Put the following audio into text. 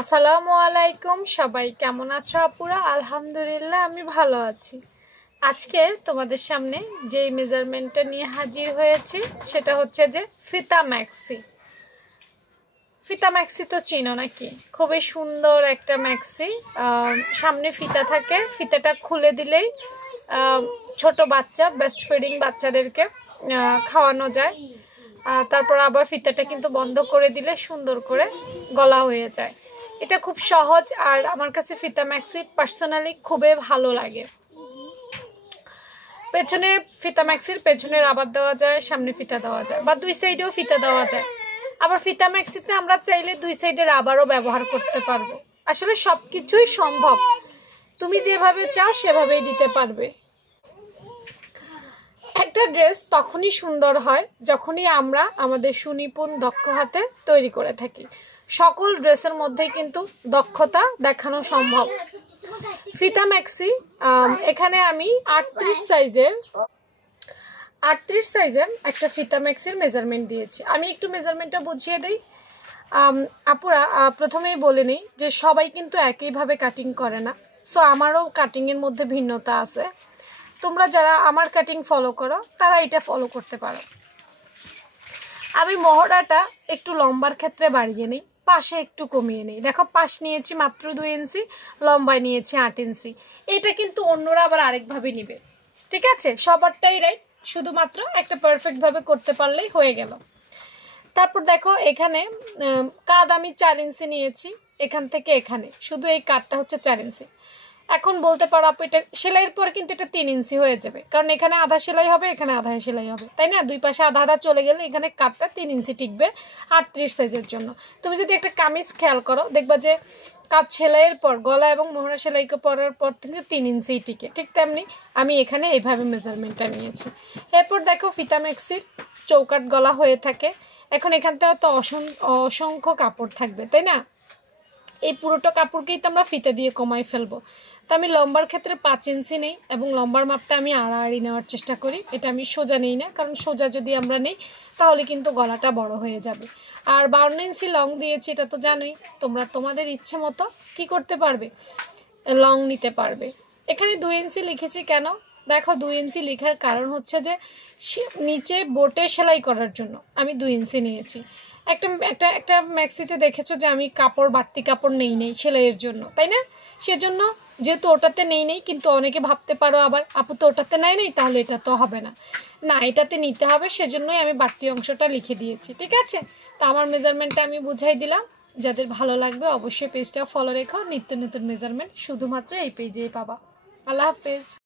আসসালামু আলাইকুম, সবাই কেমন আছো আপুরা? আলহামদুলিল্লাহ আমি ভালো আছি। আজকে তোমাদের সামনে যেই মেজারমেন্টটা নিয়ে হাজির হয়েছি সেটা হচ্ছে যে ফিতা ম্যাক্সি। ফিতা ম্যাক্সি তো চিনো নাকি? খুবই সুন্দর একটা ম্যাক্সি। সামনে ফিতা থাকে, ফিতাটা খুলে দিলেই ছোট বাচ্চা, ব্রেস্ট ফিডিং বাচ্চাদেরকে খাওয়ানো যায়। তারপর আবার ফিতাটা কিন্তু বন্ধ করে দিলে সুন্দর করে গলা হয়ে যায়। এটা খুব সহজ, আর আমার কাছে ফিতা ম্যাক্সি পার্সোনালি খুবই ভালো লাগে। পেছনে ফিতা ম্যাক্সির পেছনে রাবার দেওয়া যায়, সামনে ফিতা দেওয়া যায়, বা দুই সাইডেও ফিতা দেওয়া যায়। আবার ফিতা ম্যাক্সিতে আমরা চাইলে দুই সাইডে রাবারও ব্যবহার করতে পারবো। আসলে সব কিছুই সম্ভব, তুমি যেভাবে চাও সেভাবেই দিতে পারবে। একটা ড্রেস তখনই সুন্দর হয় যখনই আমরা আমাদের সুনিপুণ দক্ষ হাতে তৈরি করে থাকি। সকল ড্রেসের মধ্যেই কিন্তু দক্ষতা দেখানো সম্ভব। ফিতা ম্যাক্সি এখানে আমি 38 সাইজের একটা ফিতা ম্যাক্সির মেজারমেন্ট দিয়েছি। আমি একটু মেজারমেন্টটা বুঝিয়ে দিই আপুরা। প্রথমেই বলে নিই যে সবাই কিন্তু একইভাবে কাটিং করে না, সো আমারও কাটিংয়ের মধ্যে ভিন্নতা আছে। তোমরা যারা আমার কাটিং ফলো করো তারা এটা ফলো করতে পারো। আমি মহড়াটা একটু লম্বার ক্ষেত্রে বাড়িয়ে নিই, পাশে একটু কমিয়ে নিই। দেখো, পাশ নিয়েছি মাত্র 2 ইঞ্চি, লম্বায় নিয়েছি 8 ইঞ্চি। এটা কিন্তু অন্যরা আবার আরেকভাবে নিবে, ঠিক আছে? সবারটাই রাইট, শুধুমাত্র একটা পারফেক্টভাবে করতে পারলেই হয়ে গেল। তারপর দেখো, এখানে কাঁধ আমি 4 ইঞ্চি নিয়েছি, এখান থেকে এখানে শুধু এই কাঁধটা হচ্ছে 4 ইঞ্চি। এখন বলতে পারো আপু এটা সেলাইয়ের পর কিন্তু এটা 3 ইঞ্চি হয়ে যাবে, কারণ এখানে আধা সেলাই হবে, এখানে আধা সেলাই হবে, তাই না? দুই পাশে আধা আধা চলে গেলে এখানে কাটটা 3 ইঞ্চি টিকবে 38 সাইজের জন্য। তুমি যদি একটা কামিজ খেয়াল করো, দেখবা যে কাঁধ সেলাইয়ের পর গলা এবং মোহরা সেলাই করার পর কিন্তু 3 ইঞ্চি টিকে। ঠিক তেমনি আমি এখানে এইভাবে মেজারমেন্টটা নিয়েছি। এরপর দেখো, ফিতা ম্যাক্সির চৌকাট গলা হয়ে থাকে। এখন এখান থেকে তো অসংখ্য কাপড় থাকবে, তাই না? এই পুরোটা কাপড়কেই তো আমরা ফিতা দিয়ে কমাই ফেলবো। তো আমি লম্বার ক্ষেত্রে 5 ইঞ্চি নেই, এবং লম্বার মাপটা আমি আড়াআড়ি নেওয়ার চেষ্টা করি। এটা আমি সোজা নেই না, কারণ সোজা যদি আমরা নেই তাহলে কিন্তু গলাটা বড় হয়ে যাবে। আর 52 ইঞ্চি লং দিয়েছি, এটা তো জানোই। তোমরা তোমাদের ইচ্ছে মতো কি করতে পারবে, লং নিতে পারবে। এখানে 2 ইঞ্চি লিখেছি কেন? দেখো, 2 ইঞ্চি লেখার কারণ হচ্ছে যে নিচে বোটে সেলাই করার জন্য আমি 2 ইঞ্চি নিয়েছি। একটা ম্যাক্সিতে দেখেছো যে আমি কাপড়, বাড়তি কাপড় নেই সেলাইয়ের জন্য, তাই না? সেজন্য যেহেতু ওটাতে নেই, কিন্তু অনেকে ভাবতে পারো আবার আপু তো ওটাতে নেই, তাহলে এটা তো হবে না। না, এটাতে নিতে হবে, সেজন্যই আমি বাড়তি অংশটা লিখে দিয়েছি, ঠিক আছে? তো আমার মেজারমেন্টটা আমি বুঝাই দিলাম। যাদের ভালো লাগবে অবশ্যই পেজটা ফলো রেখো। নিত্য নতুন মেজারমেন্ট শুধুমাত্র এই পেজেই পাবা। আল্লাহ হাফেজ।